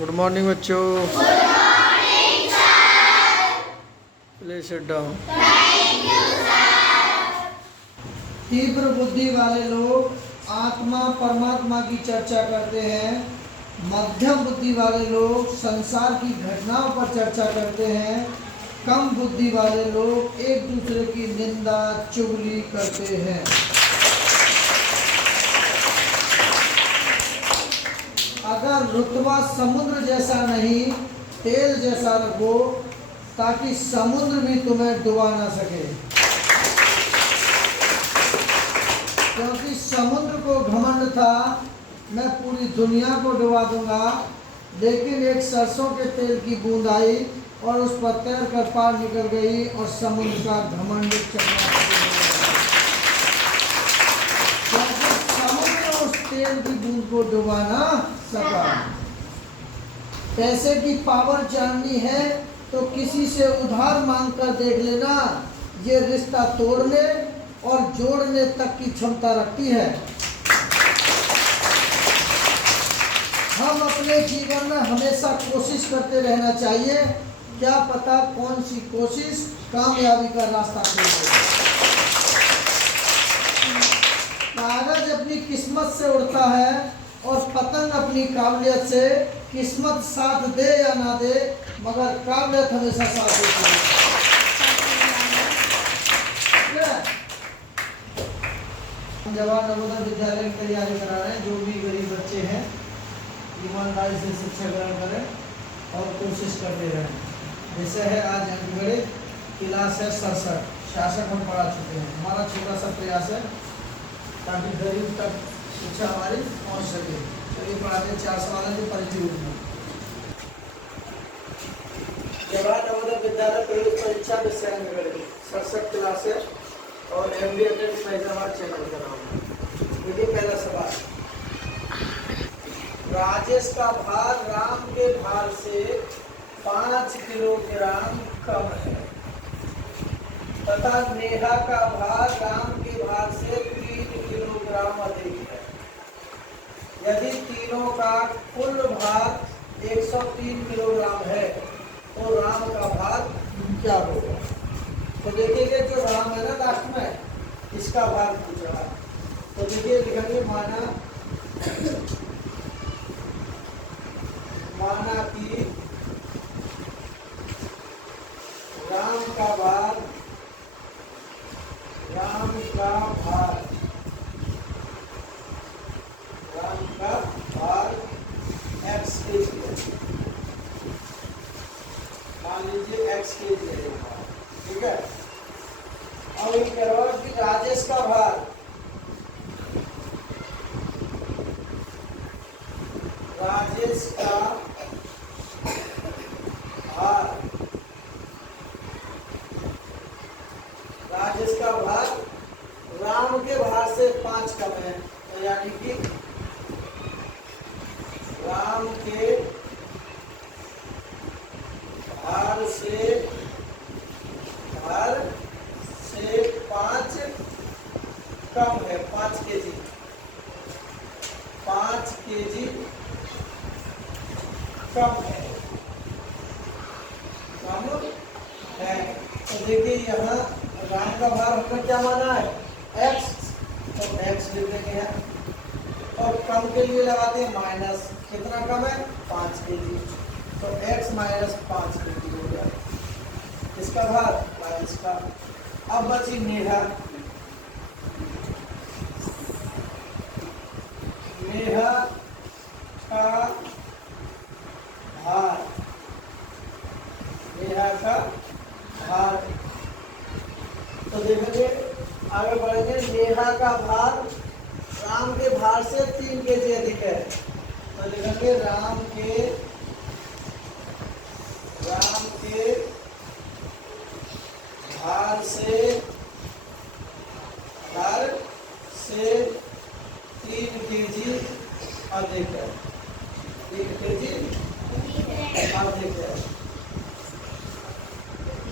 Good morning बच्चों। Please sit down. तीव्र बुद्धि वाले लोग आत्मा परमात्मा की चर्चा करते हैं। मध्यम बुद्धि वाले लोग संसार की घटनाओं पर चर्चा करते हैं। कम बुद्धि वाले लोग एक दूसरे की निंदा चुगली करते हैं। अगर रुतबा समुद्र जैसा नहीं तेल जैसा रखो ताकि समुद्र भी तुम्हें डुबा ना सके, क्योंकि समुद्र को घमंड था मैं पूरी दुनिया को डुबा दूंगा, लेकिन एक सरसों के तेल की बूंद आई और उस पर तैर कर पार निकल गई और समुद्र का घमंड चकना समुद्र उस तेल की बूंद को डुबा ना सका। पैसे की पावर जाननी है तो किसी से उधार मांग कर देख लेना, ये रिश्ता तोड़ने और जोड़ने तक की क्षमता रखती है। हम अपने जीवन में हमेशा कोशिश करते रहना चाहिए, क्या पता कौन सी कोशिश कामयाबी का रास्ता खोले। कागज अपनी किस्मत से उड़ता है और पतंग अपनी काबिलियत से। किस्मत साथ दे या ना दे मगर काबिलियत हमेशा साथ देती है। हम जवाहर नवोदय विद्यालय की तैयारी करा रहे हैं। जो भी गरीब बच्चे हैं ईमानदारी से शिक्षा ग्रहण करें और कोशिश करते रहें। विषय है आज अंकगणित, क्लास है 67। 66 हम पढ़ा चुके हैं। हमारा छोटा सा प्रयास है ताकि गरीब तक शिक्षा हमारी पहुंच सके। चलिए पढ़ाते 4 सवाल के परिचय रूप में। जवाहर नवोदय विद्यालय प्रवेश परीक्षा विषय अंकगणित 67 क्लास है और MBA अटेंड हमारे चैनल का नाम है। देखिए पहला सवाल, राजेश का भार राम के भार से 5 किलोग्राम कम है तथा नेहा का भार राम के भार से 3 किलोग्राम अधिक है। यदि तीनों का कुल भार 103 किलोग्राम है तो राम का भार क्या होगा? तो देखिए जो राम है ना लास्ट में, इसका भार पूछ रहा है। तो देखिए लिखेंगे माना कि राम का भार x kg है। मान लीजिए x kg है, ठीक है। अब ये कह रहा है कि राजेश का भार राम के भार से 5 कम है। तो यानी कि राम के भार से 5 कम है। 5 केजी 5 केजी कम है। तो देखिए यहाँ राम का भार हमने क्या माना है x, तो x लिख देंगे यहाँ और कम के लिए लगाते हैं माइनस। कितना कम है 5 केजी, तो x माइनस 5 केजी हो गया इसका भार राजेश का। अब बची नेहा का भार। तो देखेंगे आगे बढ़ेंगे। नेहा का भार राम के भार से 3 केजी अधिक है। तो लिखेंगे राम के भार से 3 केजी अधिक है। 3 केजी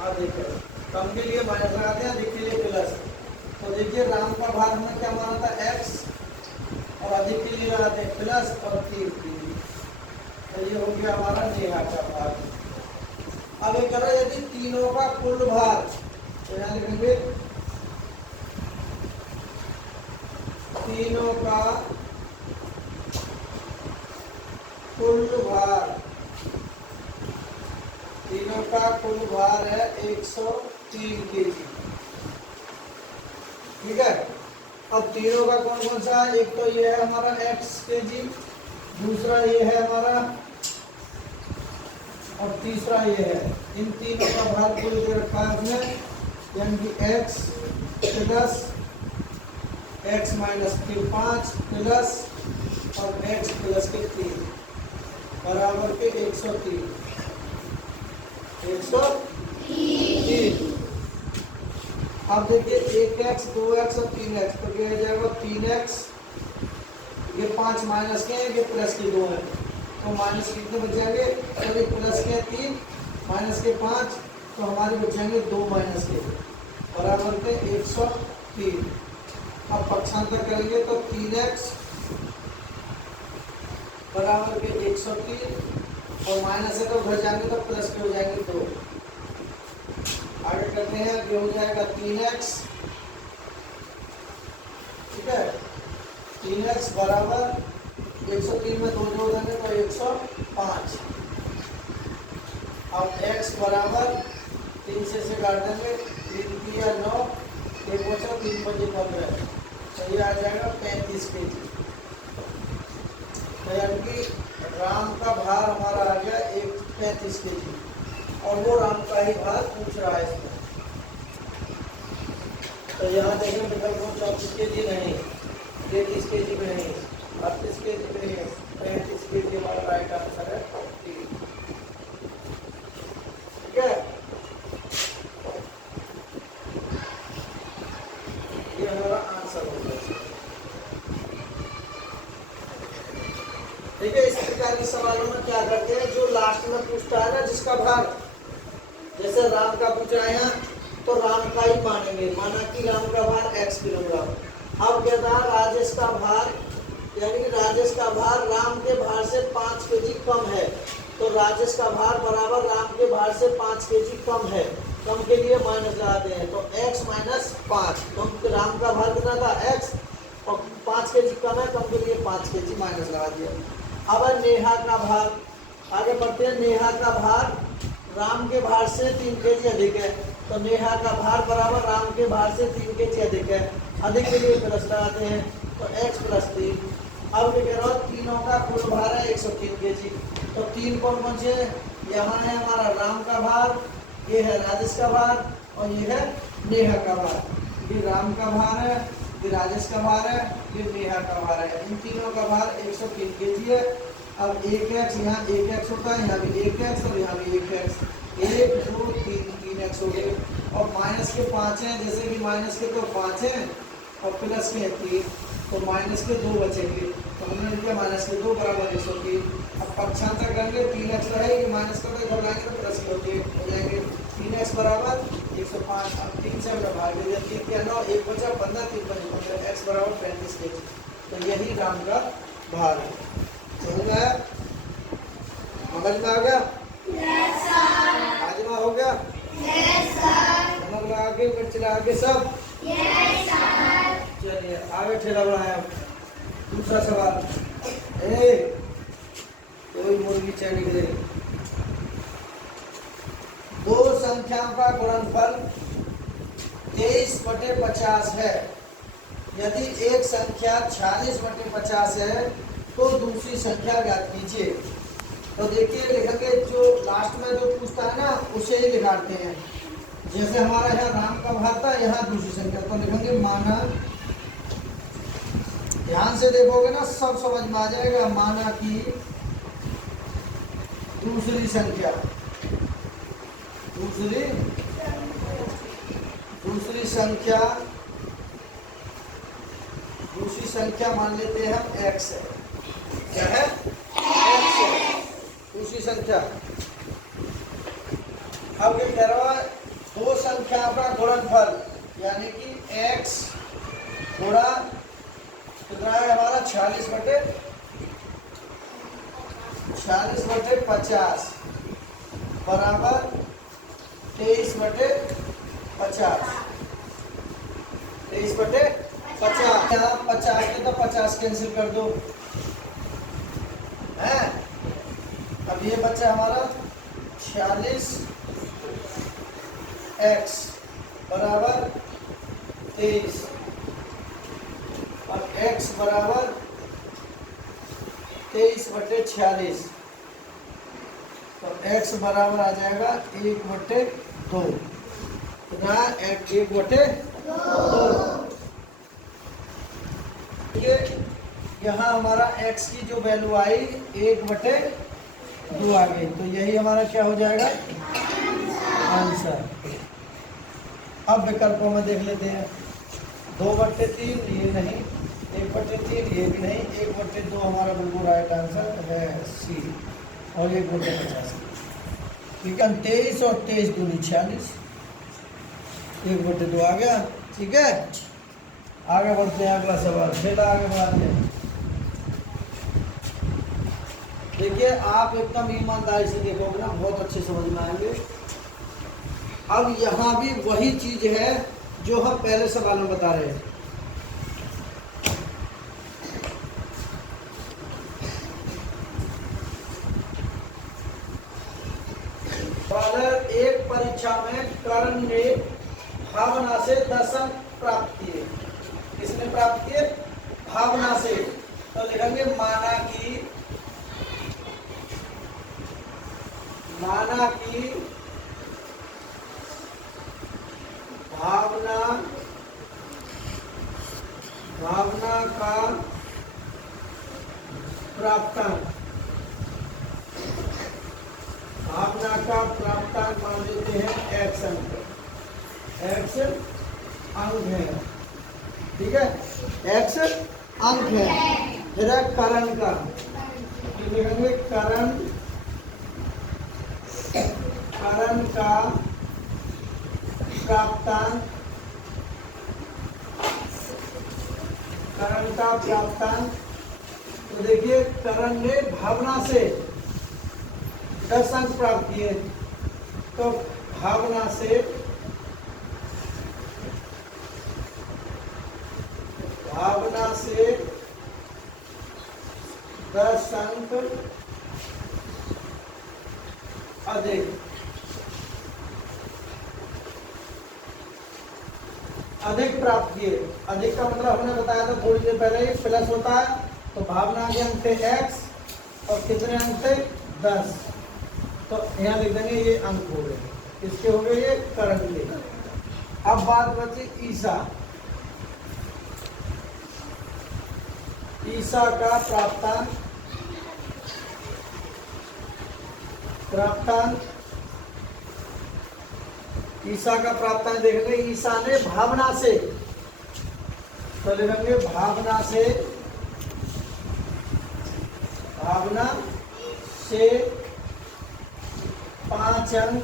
अधिक है। कम के लिए माइनस लगाते हैं, अधिक के लिए प्लस। तो देखिए राम का भार हमने क्या माना था x और अधिक के लिए लगाते हैं प्लस और 3 केजी। तो ये हो गया हमारा नेहा का भार। अब ये करो यदि तीनों का कुल भार, तो यहाँ लिखेंगे तीनों का कुल भार, तीनों का कुल भार है 103 kg। ठीक है। अब तीनों का कौन कौन सा है, एक तो ये है हमारा x kg, दूसरा ये है हमारा, और तीसरा ये है। इन तीनों का भार कुल दे रखा है हमने, यानी कि x प्लस x माइनस के 5 प्लस और x प्लस के 3 बराबर के 103। 103। अब देखिए 1x 2x और 3x, तो क्या हो जाएगा 3x, ये 5 माइनस के हैं, ये प्लस के 2 है, तो माइनस कितने बच जाएंगे, अगर प्लस के 3 माइनस के 5, तो हमारे बच जाएंगे 2 माइनस के बराबर के 103। अब पक्षांतर करेंगे तो 3x बराबर के 103, और माइनस है तो घर जाएंगे तो प्लस के हो जाएंगे 2। आगे करते हैं, ये हो जाएगा 3x, ठीक है, 3x बराबर 103 में 2 जोड़ देंगे तो 105। अब x बराबर 3 से काट देंगे, 3 की 9, एक बचा 3 बजे कम है, तो ये आ जाएगा 35 kg। तो यानी कि राम का भार हमारा आ गया 35 kg, और वो राम का ही भार पूछ रहा है इसमें। तो यहाँ देखें विकल्प 34 kg नहीं, 33 kg में नहीं, 38 kg में नहीं, 35 kg हमारा राइट आंसर है। ठीक है, ये हमारा आंसर होगा। ठीक है, इस प्रकार के सवालों में क्या करते हैं, जो लास्ट में पूछता है ना जिसका भार, जैसे राम का पूछा है तो राम का ही मानेंगे, माना कि राम का भार x किलोग्राम। अब कहता है राजेश का भार, यानी कि राजेश का भार राम के भार से 5 kg कम है, तो राजेश का भार बराबर राम के भार से 5 kg कम है। कम के लिए माइनस लगाते हैं, तो x माइनस 5, तो राम का भार कितना था x, और 5 kg कम है, कम के लिए 5 kg माइनस लगा दिया। अब नेहा का भार, आगे बढ़ते हैं, नेहा का भार राम के भार से 3 kg अधिक है, तो नेहा का भार बराबर राम के भार से 3 kg अधिक है। अधिक के लिए प्लस लगाते हैं, तो x प्लस 3। अब ये कह रहा हूँ तीनों का कुल भार है 103 kg, तो 3 कौन कौन से, यहाँ है हमारा राम का भार, ये है राजेश का भार, और ये है नेहा का भार। ये राम का भार है, ये राजेश का भार है, ये नेहा का भार है। इन तीनों का भार 103 kg है। अब 1x, यहाँ 1x होता है, यहाँ भी 1x और यहाँ भी 1x, 1 2 3 3x हो गए, और माइनस के 5 हैं, जैसे कि माइनस के तो 5 हैं और प्लस के 3, तो माइनस के 2 बचेंगे, तो हमने लिखा माइनस के 2 बराबर 103। अब पक्षांतर करेंगे, 3x रहेगी, माइनस का तो लाएंगे तो प्लस के हो जाएंगे, 3x बराबर 105। अब 3 से हमने भाग दिया, 3 के 9, 1 बचा 15, 3 बचे 15, x बराबर 35 kg। तो यही राम का भार है। समझ में आया, समझ में आ गया, हाजमा हो गया, नमक लगा के मिर्च लगा के सब। चलिए आगे ठेला बढ़ाए। दूसरा सवाल, कोई मुर्गी चैनी दे, दो संख्याओं का गुणनफल 23/50 है। यदि एक संख्या 46/50 है तो दूसरी संख्या ज्ञात कीजिए। तो देखिए लिखेंगे, जो लास्ट में जो पूछता है ना उसे ही लिखाते हैं। जैसे हमारा यहाँ राम का भार था, यहाँ दूसरी संख्या, तो लिखेंगे माना, ध्यान से देखोगे ना सब समझ में आ जाएगा। माना कि दूसरी संख्या, दूसरी संख्या मान लेते हैं हम x है। क्या है? x है दूसरी संख्या। अब ये कह रहा है दो संख्याओं का गुणनफल, यानी कि x गुणा कितना है हमारा 46/50 40/50 बराबर 23/50। 23/50। यहाँ 50 के तो 50 कैंसिल कर दो है। अब ये बचा हमारा 46x बराबर 23 और x बराबर 23/46। तो x बराबर आ जाएगा 1/2। यहाँ 1/2। यहाँ हमारा x की जो वैल्यू आई 1/2 आ गई। तो यही हमारा क्या हो जाएगा आंसर। अब विकल्पों में देख लेते हैं। 2/3 ये नहीं, 1/3 ये भी नहीं, 1/2 हमारा बिल्कुल राइट आंसर है सी और 1/50। ठीक है, 23 और 23 दूनी 46, 1/2 आ गया। ठीक है, आगे बढ़ते हैं। अगला सवाल फिर आगे बढ़ते हैं। देखिए आप एकदम ईमानदारी से देखोगे ना, बहुत अच्छे समझ में आएंगे। अब यहाँ भी वही चीज है जो हम पहले सवाल में बता रहे हैं। एक परीक्षा में कर्ण ने भावना से 10 अंक प्राप्त किए। किसने प्राप्त किए? भावना से। तो लिखेंगे माना कि भावना का प्राप्तांक, भावना का प्राप्तांक मान लेते हैं x अंक। x अंक है, ठीक है, x अंक है। फिर कर्ण का लिखेंगे कर्ण का प्राप्तांक, कर्ण का प्राप्तांक। तो देखिए कर्ण ने भावना से 10 अंक प्राप्त किए। तो भावना से 10 अंक अधिक, प्राप्त किए। अधिक का मतलब हमने बताया था थोड़ी देर पहले, प्लस होता है। तो भावना के अंक थे x और कितने अंक थे 10। तो यहाँ लिख देंगे ये अंक हो गए, इसके हो गए ये कर्ण के। अब बात बची ईसा। ईसा का प्राप्तांक ईसा का प्राप्तांक देखेंगे। ईसा ने भावना से, तो लिखेंगे भावना से 5 अंक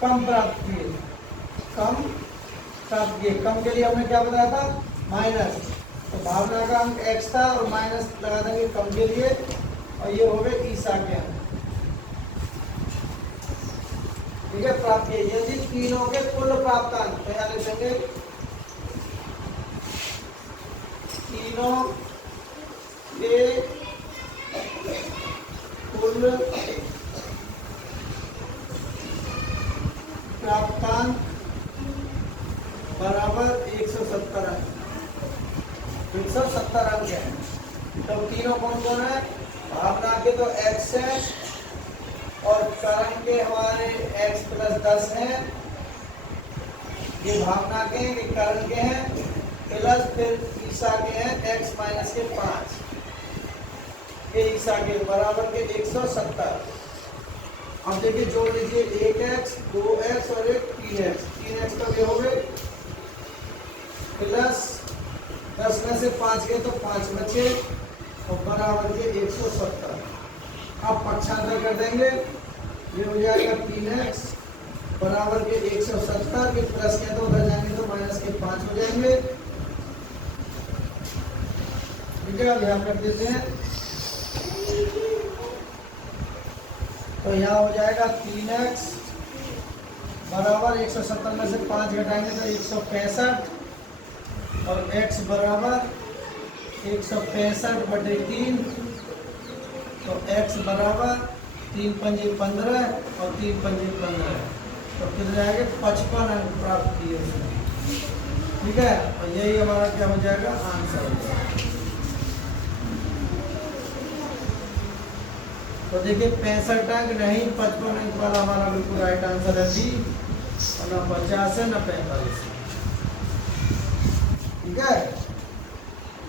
कम प्राप्त किए। कम के लिए हमने क्या बताया था? माइनस। तो भावना का अंक x था और माइनस लगा देंगे कम के लिए, और ये हो गए ईसा के अंक। ठीक है, प्राप्त किए। यदि तीनों के कुल प्राप्तांक, तो यहाँ लिखेंगे तीनों के कुल प्राप्तांक बराबर 170 अंक। 170 अंक है। तो तीनों कौन कौन है? भावना के तो x है और कर्ण के हमारे x + 10 है। ये भावना के, ये कर्ण के हैं, प्लस फिर ईसा के हैं x - के 5। ये ईसा के बराबर के 170। अब देखिए जोड़ लीजिए 1x, 2x और एक 3x। 3x तो ये हो गए, प्लस 10 में से 5 गए तो 5 बचे और बराबर के 170। अब पक्षांतर कर देंगे, ये हो जाएगा 3x बराबर के 170 के प्लस के तो उधर जाएंगे तो माइनस के 5 हो जाएंगे। ठीक है, अब यहाँ कर देते हैं तो यहाँ हो जाएगा 3x बराबर 170 में से 5 घटाएंगे तो 165 और x बराबर 165/3 तो x बराबर 3 पंजे 15 और 3 पंजे 15 तो कितने जाएंगे 55 अंक प्राप्त किए उसने। ठीक है, और यही हमारा क्या हो जाएगा आंसर हो जाएगा। तो देखिए 65 अंक नहीं 55 अंक वाला हमारा बिल्कुल राइट आंसर है डी, और ना 50 है ना 45। ठीक है,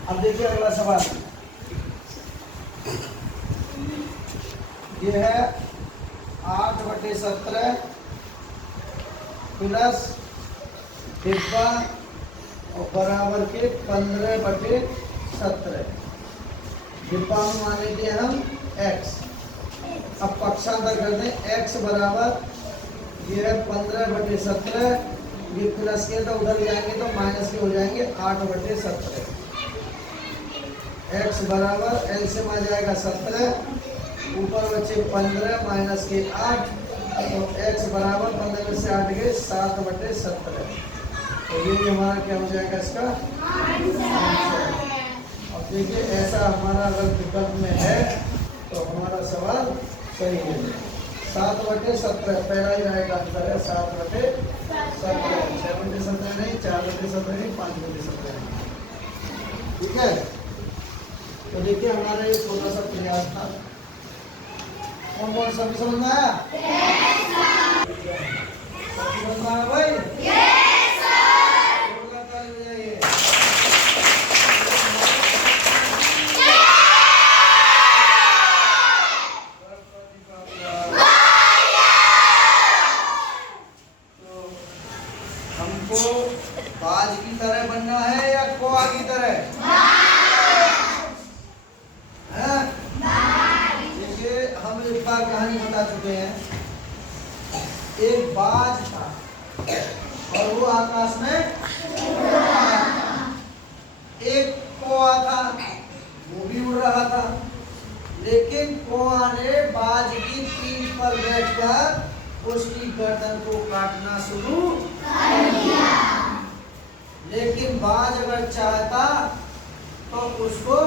अब देखिए अगला सवाल ये है 8/17 प्लस डिब्बा और बराबर के 15/17। डिब्बा में मान लीजिए हम x, अब पक्षांतर कर दें x बराबर ये है 15/17, ये प्लस के तो उधर जाएंगे तो माइनस के हो जाएंगे 8/17। x बराबर एलसीएम आ जाएगा 17, ऊपर बचे 15 माइनस के 8 तो x बराबर 15 में से 8 गए 7/17। तो ये हमारा क्या हो जाएगा इसका आंसर। अब देखिए ऐसा हमारा अगर विकल्प में है तो हमारा सवाल सही है। 7/17 पहला ही राइट आंसर है 7/17, 6/17 नहीं, 4/17 नहीं, 5/17 नहीं। ठीक है, तो देखिए हमारा ये छोटा सा प्रयास था। कौन कौन सभी समझ में आया? समझ में आया भाई? हमको बाज की तरह बनना है या कोआ की तरह? देखिए हम एक बार कहानी बता चुके हैं। एक बाज था और वो आकाश में उड़ रहा था। एक कोआ था वो भी उड़ रहा था, लेकिन कोआ ने बाज की पीठ पर बैठकर उसकी गर्दन को काटना शुरू कर दिया। लेकिन बाज अगर चाहता तो उसको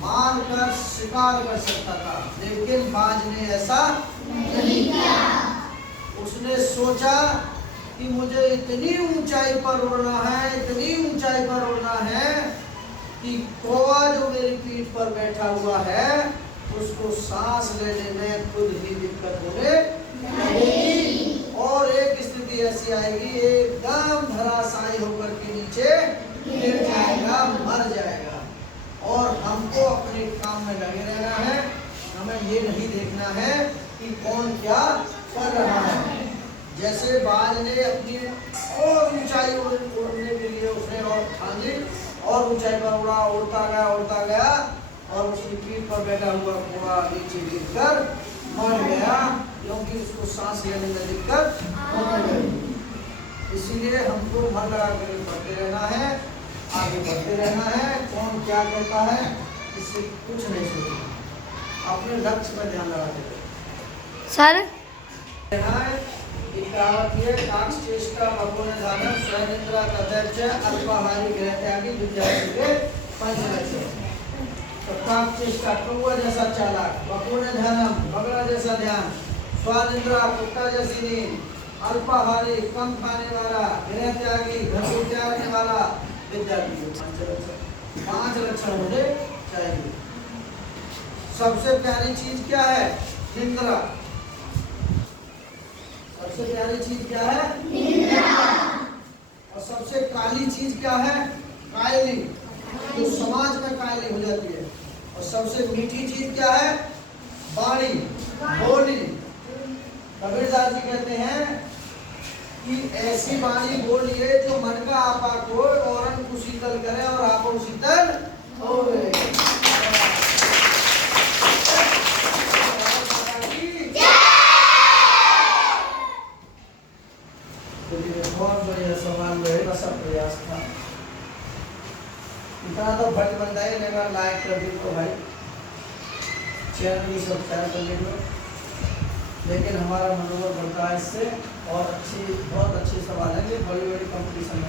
मारकर शिकार कर सकता था, लेकिन बाज ने ऐसा नहीं किया। उसने सोचा कि मुझे इतनी ऊंचाई पर उड़ना है, इतनी ऊंचाई पर उड़ना है कि कौवा जो मेरी पीठ पर बैठा हुआ है उसको सांस लेने में खुद ही दिक्कत होने लगेगी, और एक स्थिति ऐसी आएगी एकदम धराशायी होकर के नीचे गिर जाएगा, मर जाएगा। और हमको अपने काम में लगे रहना है, हमें ये नहीं देखना है कि कौन क्या कर रहा है। जैसे बाज ने अपनी और ऊंचाई उड़ने के लिए उसने और ठानी और ऊंचाई पर उड़ा, उड़ता गया और उसकी पीठ पर बैठा हुआ घोड़ा नीचे गिरकर मर गया, क्योंकि उसको सांस लेने में दिक्कत होने लगी। इसीलिए हमको मन लगा कर बढ़ते रहना है, आगे बढ़ते रहना है। कौन क्या कहता है इससे कुछ नहीं सोचना, अपने लक्ष्य पर ध्यान लगाते रहे सर। चेष्टा बभूवनधानं स्वनिद्रा तथैव अल्पाहारी गृहत्यागी विद्यार्थी के पंचलक्ष्य। तो चेष्टा कौवा जैसा चालाक, बभूवनधानं बगला जैसा ध्यान, स्वनिद्रा कुत्ता जैसी नींद, अल्पाहारी कम खाने वाला, गृहत्यागी घर को त्यागने वाला विद्यार्थी के पांच लक्षण होने चाहिए। सबसे प्यारी चीज क्या है? निद्रा। सबसे प्यारी चीज क्या है? निद्रा। और सबसे काली चीज क्या है? कायली, जो समाज में कायली हो जाती है। और सबसे मीठी चीज क्या है? वाणी, बोली। कबीरदास जी कहते हैं कि ऐसी वाणी बोलिए जो मन का आपा को औरन को शीतल करे और आपो शीतल होवे। बहुत बढ़िया सवाल रहेगा, सब प्रयास था। इतना तो भट बनता है, एक बार लाइक कर दी तो भाई चैनल भी सब्सक्राइब कर लीजिए। लेकिन हमारा मनोबल बढ़ता है इससे। और बहुत अच्छे सवाल हैं, ये बड़ी बड़ी कंपटीशन में